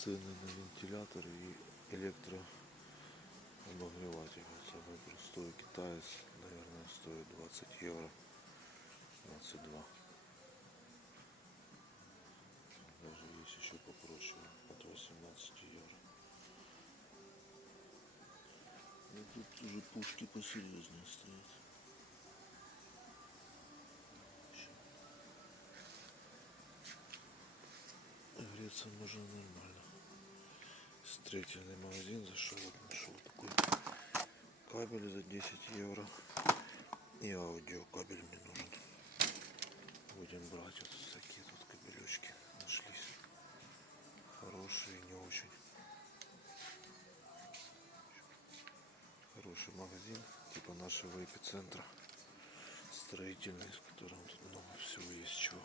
цены на вентилятор и электрообогреватель. Вот самый простой китаец, наверное, стоит 20 евро, 22. Даже есть еще попроще, от 18 евро. И тут уже пушки посерьезнее стоят. Греться можно нормально. Строительный магазин зашел, нашел такой кабель за 10 евро. И аудиокабель мне нужен. Будем брать вот такие тут кабелечки. Нашлись. Хорошие, не очень. Хороший магазин, типа нашего эпицентра. Строительный, с которым тут много всего есть чего.